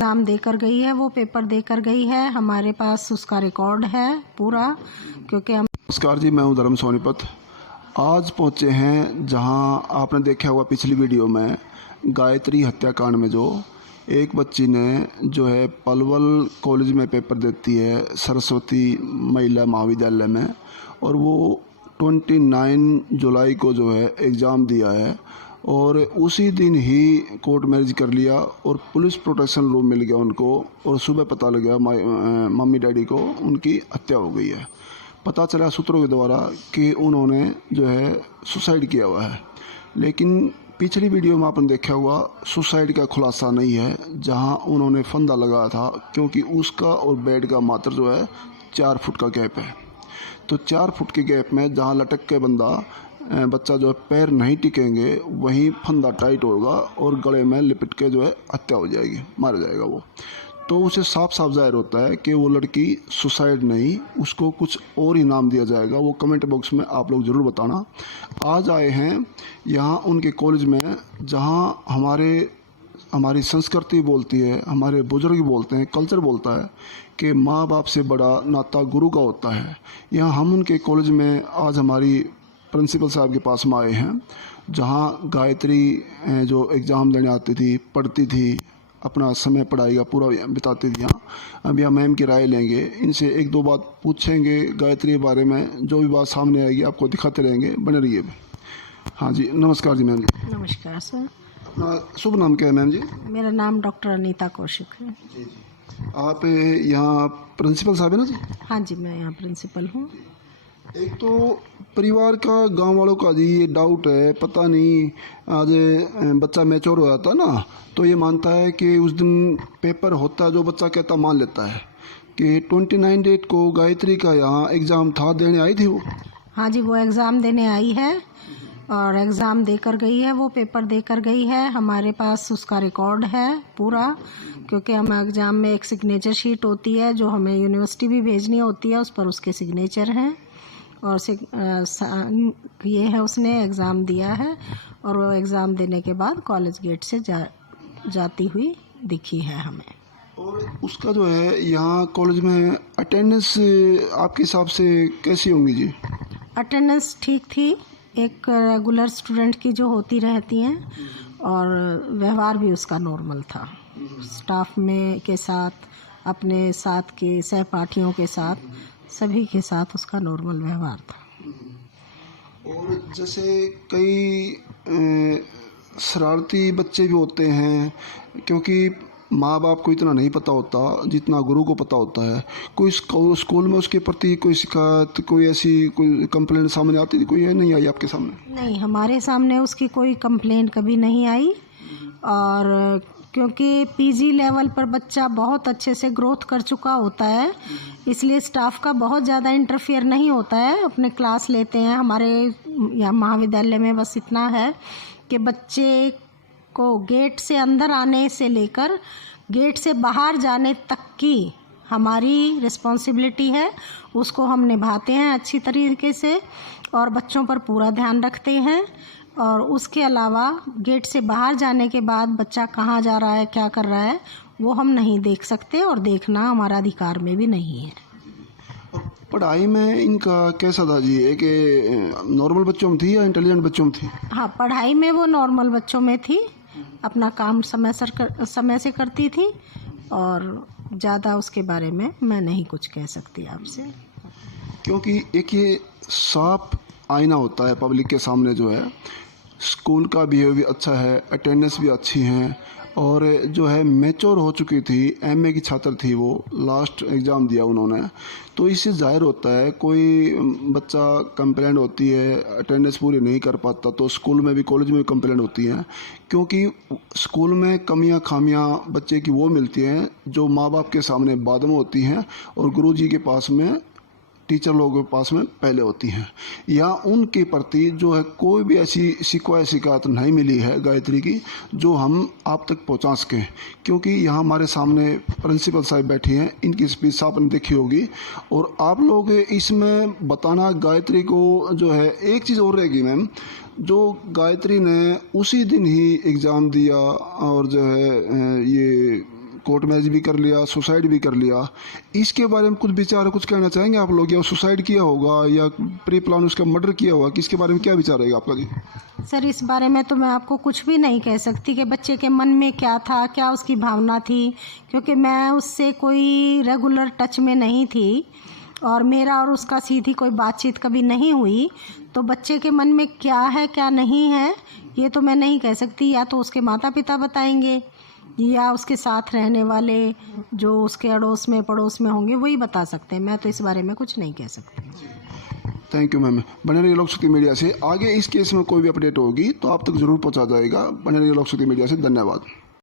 Exam देकर गई है, वो पेपर देकर गई है। हमारे पास उसका रिकॉर्ड है पूरा, क्योंकि हम। नमस्कार जी, मैं हूं धर्म सोनीपत। आज पहुंचे हैं जहां आपने देखा हुआ पिछली वीडियो में गायत्री हत्याकांड में जो एक बच्ची ने जो है पलवल कॉलेज में पेपर देती है, सरस्वती महिला महाविद्यालय में, और वो 29 जुलाई को जो है एग्ज़ाम दिया है और उसी दिन ही कोर्ट मैरिज कर लिया और पुलिस प्रोटेक्शन रूम मिल गया उनको। और सुबह पता लगा मम्मी डैडी को उनकी हत्या हो गई है। पता चला सूत्रों के द्वारा कि उन्होंने जो है सुसाइड किया हुआ है। लेकिन पिछली वीडियो में आपने देखा हुआ सुसाइड का खुलासा नहीं है, जहां उन्होंने फंदा लगाया था, क्योंकि उसका और बेड का मात्र जो है 4 फुट का गैप है। तो 4 फुट के गैप में जहां लटक के बच्चा जो है पैर नहीं टिकेंगे, वहीं फंदा टाइट होगा और गले में लिपट के जो है हत्या हो जाएगी, मारा जाएगा वो। तो उसे साफ साफ जाहिर होता है कि वो लड़की सुसाइड नहीं, उसको कुछ और ही नाम दिया जाएगा। वो कमेंट बॉक्स में आप लोग ज़रूर बताना। आज आए हैं यहाँ उनके कॉलेज में, जहाँ हमारी संस्कृति बोलती है, हमारे बुजुर्ग बोलते हैं, कल्चर बोलता है कि माँ बाप से बड़ा नाता गुरु का होता है। यहाँ हम उनके कॉलेज में आज हमारी प्रिंसिपल साहब के पास में आए हैं, जहाँ गायत्री जो एग्ज़ाम देने आती थी, पढ़ती थी, अपना समय पढ़ाई का पूरा बिताती थी यहाँ। अभी हम मैम की राय लेंगे, इनसे एक दो बात पूछेंगे गायत्री के बारे में। जो भी बात सामने आएगी आपको दिखाते रहेंगे, बने रहिए। हाँ जी, नमस्कार जी मैम जी। नमस्कार सर। अपना शुभ नाम क्या है मैम जी? मेरा नाम डॉक्टर अनीता कौशिक है। जी जी। आप यहाँ प्रिंसिपल साहब है ना जी? हाँ जी, मैं यहाँ प्रिंसिपल हूँ। एक तो परिवार का, गांव वालों का जी ये डाउट है, पता नहीं आज बच्चा मैच्योर हो जाता ना, तो ये मानता है कि उस दिन पेपर होता है, जो बच्चा कहता मान लेता है कि 29 डेट को गायत्री का यहाँ एग्ज़ाम था, देने आई थी वो। हाँ जी, वो एग्ज़ाम देने आई है और एग्ज़ाम देकर गई है, वो पेपर देकर गई है। हमारे पास उसका रिकॉर्ड है पूरा, क्योंकि हम एग्ज़ाम में एक सिग्नेचर शीट होती है जो हमें यूनिवर्सिटी भी भेजनी होती है, उस पर उसके सिग्नेचर हैं और ये है, उसने एग्ज़ाम दिया है और वो एग्ज़ाम देने के बाद कॉलेज गेट से जाती हुई दिखी है हमें। और उसका जो है यहाँ कॉलेज में अटेंडेंस आपके हिसाब से कैसी होंगी जी? अटेंडेंस ठीक थी, एक रेगुलर स्टूडेंट की जो होती रहती हैं, और व्यवहार भी उसका नॉर्मल था। स्टाफ में के साथ, अपने साथ के सहपाठियों के साथ, सभी के साथ उसका नॉर्मल व्यवहार था। और जैसे कई शरारती बच्चे भी होते हैं, क्योंकि माँ बाप को इतना नहीं पता होता जितना गुरु को पता होता है। कोई स्कूल में उसके प्रति कोई शिकायत, कोई ऐसी कोई कंप्लेंट सामने आती थी? कोई है नहीं आई आपके सामने? नहीं, हमारे सामने उसकी कोई कंप्लेंट कभी नहीं आई। और क्योंकि पीजी लेवल पर बच्चा बहुत अच्छे से ग्रोथ कर चुका होता है, इसलिए स्टाफ का बहुत ज़्यादा इंटरफेयर नहीं होता है। अपने क्लास लेते हैं। हमारे यहाँ महाविद्यालय में बस इतना है कि बच्चे को गेट से अंदर आने से लेकर गेट से बाहर जाने तक की हमारी रिस्पॉन्सिबिलिटी है, उसको हम निभाते हैं अच्छी तरीके से और बच्चों पर पूरा ध्यान रखते हैं। और उसके अलावा गेट से बाहर जाने के बाद बच्चा कहाँ जा रहा है, क्या कर रहा है, वो हम नहीं देख सकते और देखना हमारा अधिकार में भी नहीं है। पढ़ाई में इनका कैसा था जी? एक नॉर्मल बच्चों में थी या इंटेलिजेंट बच्चों में थी? हाँ, पढ़ाई में वो नॉर्मल बच्चों में थी, अपना काम समय से करती थी, और ज़्यादा उसके बारे में मैं नहीं कुछ कह सकती आपसे। क्योंकि एक ये साफ आईना होता है पब्लिक के सामने, जो है स्कूल का बिहेवियर भी अच्छा है, अटेंडेंस भी अच्छी हैं, और जो है मैच्योर हो चुकी थी, एमए की छात्र थी वो, लास्ट एग्ज़ाम दिया उन्होंने। तो इससे जाहिर होता है कोई बच्चा कंप्लेंट होती है, अटेंडेंस पूरी नहीं कर पाता, तो स्कूल में भी कॉलेज में भी कंप्लेंट होती है, क्योंकि स्कूल में कमियां खामियां बच्चे की वो मिलती हैं जो माँ बाप के सामने बाद में होती हैं और गुरुजी के पास में, टीचर लोगों के पास में पहले होती हैं। या उनके प्रति जो है कोई भी ऐसी शिकायत नहीं मिली है गायत्री की जो हम आप तक पहुंचा सकें। क्योंकि यहाँ हमारे सामने प्रिंसिपल साहब बैठी हैं, इनकी स्पीच आपने देखी होगी, और आप लोग इसमें बताना गायत्री को जो है। एक चीज़ और रहेगी मैम, जो गायत्री ने उसी दिन ही एग्ज़ाम दिया और जो है ये कोर्ट मैरिज भी कर लिया, सुसाइड भी कर लिया, इसके बारे में कुछ विचार, कुछ कहना चाहेंगे आप लोग? या सुसाइड किया होगा या प्री प्लान उसका मर्डर किया होगा, किसके बारे में क्या विचार रहेगा आपका जी? सर, इस बारे में तो मैं आपको कुछ भी नहीं कह सकती कि बच्चे के मन में क्या था, क्या उसकी भावना थी, क्योंकि मैं उससे कोई रेगुलर टच में नहीं थी और मेरा और उसका सीधी कोई बातचीत कभी नहीं हुई। तो बच्चे के मन में क्या है क्या नहीं है ये तो मैं नहीं कह सकती, या तो उसके माता पिता बताएंगे या उसके साथ रहने वाले जो उसके अड़ोस में पड़ोस में होंगे वही बता सकते हैं। मैं तो इस बारे में कुछ नहीं कह सकती। Thank you ma'am. बने रहिए लोकशक्ति मीडिया से। आगे इस केस में कोई भी अपडेट होगी तो आप तक जरूर पहुंचा जाएगा। बने रहिए लोकशक्ति मीडिया से। धन्यवाद।